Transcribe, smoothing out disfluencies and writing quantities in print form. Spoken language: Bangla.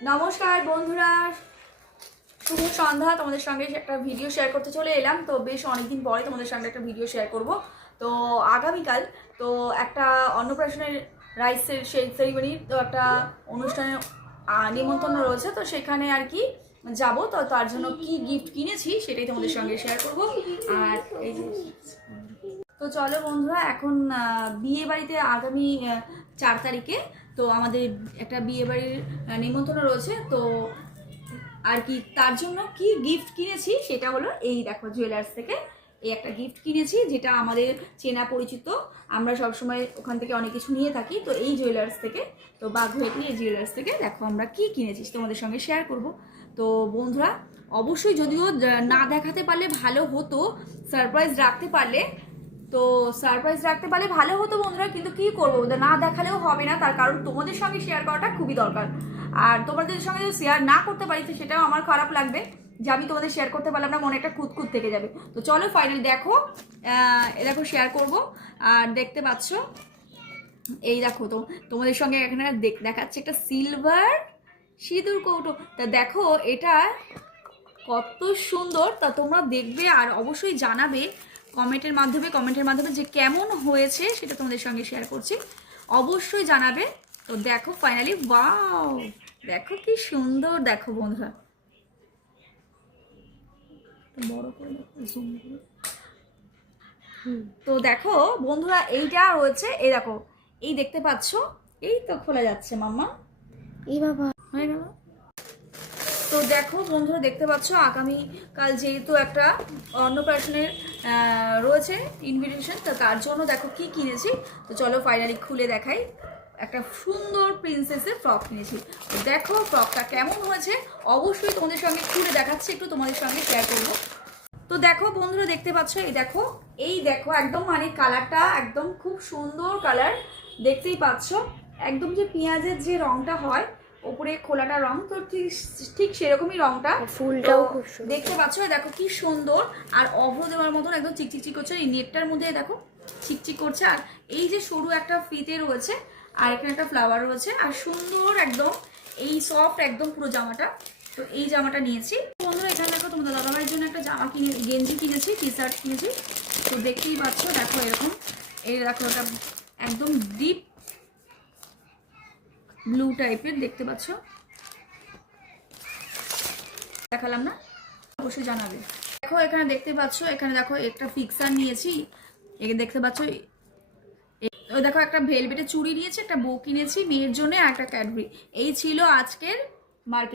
নমস্কার বন্ধুরা, শুভ সন্ধ্যা। তোমাদের সঙ্গে একটা ভিডিও শেয়ার করতে চলে এলাম। তো বেশ অনেকদিন পরে তোমাদের সঙ্গে একটা ভিডিও শেয়ার করব। তো আগামীকাল তো একটা অন্নপ্রাশনের রাইসের সেরিমনি, তো একটা অনুষ্ঠানের নিমন্ত্রণ রয়েছে। তো সেখানে আর কি যাব। তো তার জন্য কি গিফট কিনেছি সেটাই তোমাদের সঙ্গে শেয়ার করব। আর এই যে তো চলো বন্ধুরা, এখন বিয়ে বাড়িতে আগামী 4 তারিখে তো আমাদের একটা বিয়ে বাড়ির নিমন্ত্রণ রয়েছে। তো আর কি তার জন্য কি গিফট কিনেছি সেটা হলো, এই দেখো জুয়েলার্স থেকে এই একটা গিফট কিনেছি, যেটা আমাদের চেনা পরিচিত। আমরা সবসময় ওখান থেকে অনেক কিছু নিয়ে থাকি। তো এই জুয়েলার্স থেকে, তো বাঘুয়েটি এই জুয়েলার্স থেকে দেখো আমরা কি কিনেছি তোমাদের সঙ্গে শেয়ার করব। তো বন্ধুরা অবশ্যই, যদিও না দেখাতে পারলে ভালো হতো, সারপ্রাইজ রাখতে পারলে ভালো হতো বন্ধুরা, কিন্তু কি করবো, না দেখালেও হবে না। তার কারণ তোমাদের সঙ্গে শেয়ার করাটা খুবই দরকার। আর তোমাদের সঙ্গে যদি শেয়ার না করতে পারি তো সেটাও আমার খারাপ লাগবে, যে আমি তোমাদের শেয়ার করতে পারলাম না, মনে একটা খুঁতখুত থেকে যাবে। তো চলো ফাইনালি দেখো, দেখো শেয়ার করব। আর দেখতে পাচ্ছ, এই দেখো তো তোমাদের সঙ্গে এখানে দেখাচ্ছে একটা সিলভার সিঁদুর কৌটো। তা দেখো এটা কত সুন্দর, তা তোমরা দেখবে আর অবশ্যই জানাবে কমেন্টের মাধ্যমে যে কেমন হয়েছে, সেটা তোমাদের সঙ্গে শেয়ার করছি, অবশ্যই জানাবে। তো দেখো ফাইনালি, ওয়াও, দেখো কি সুন্দর, দেখো বন্ধুরা, বড় করে জুম করে। তো দেখো বন্ধুরা, এইটা রয়েছে, এই দেখো, এই দেখতে পাচ্ছ, এই তো খোলা যাচ্ছে মাম্মা, এই বাবা হয়ে গেল। তো দেখো বন্ধুরা, দেখতে পাচ্ছ আগামীকাল যেহেতু একটা অন্নপ্রাশনের রয়েছে ইনভিটেশন, তো তার জন্য দেখো কি কিনেছি। তো চলো ফাইনালি খুলে দেখাই। একটা সুন্দর প্রিন্সেসের ফ্রক কিনেছি। তো দেখো ফ্রকটা কেমন হয়েছে, অবশ্যই তোমাদের সঙ্গে খুলে দেখাচ্ছি, একটু তোমাদের সঙ্গে শেয়ার করবো। তো দেখো বন্ধুরা, দেখতে পাচ্ছ, এই দেখো একদম মানে কালারটা একদম খুব সুন্দর কালার, দেখতেই পাচ্ছ একদম যে পেঁয়াজের যে রংটা হয় উপরে খোলাটা রং, তো ঠিক সেরকমই রংটা, ফুলটাও খুব সুন্দর দেখতে পাচ্ছ। দেখো কি সুন্দর, আর অভ্র দেওয়ার মতন একদম চিকচিক করছে। এই নেটটার মধ্যে দেখো চিকচিক করছে, আর এই যে সরু একটা ফিতে রয়েছে, আর এখানে একটা ফ্লাওয়ার রয়েছে, আর সুন্দর একদম এই সফট একদম পুরো জামাটা। তো এই জামাটা নিয়েছি বন্ধুরা। এখানে দেখো তোমাদের দাদাভাইয়ের জন্য একটা জামা গেঞ্জি কিনেছি, টি শার্ট কিনেছি। তো দেখতেই পাচ্ছ, দেখো এরকম, এই দেখো এটা একদম ডিপ ব্লু টাইপের, দেখতে পাচ্ছ, দেখালাম না, অবশ্যই জানাবে। দেখো এখানে দেখতে পাচ্ছ, এখানে দেখো একটা ফিক্সার নিয়েছি, এখানে দেখতে পাচ্ছ। দেখো একটা ভেলভেটের চুড়ি নিয়েছি, একটা বউ কিনেছি মেয়ের জন্য, আর একটা ক্যাডবেরি। এই ছিল আজকের মার্কেট।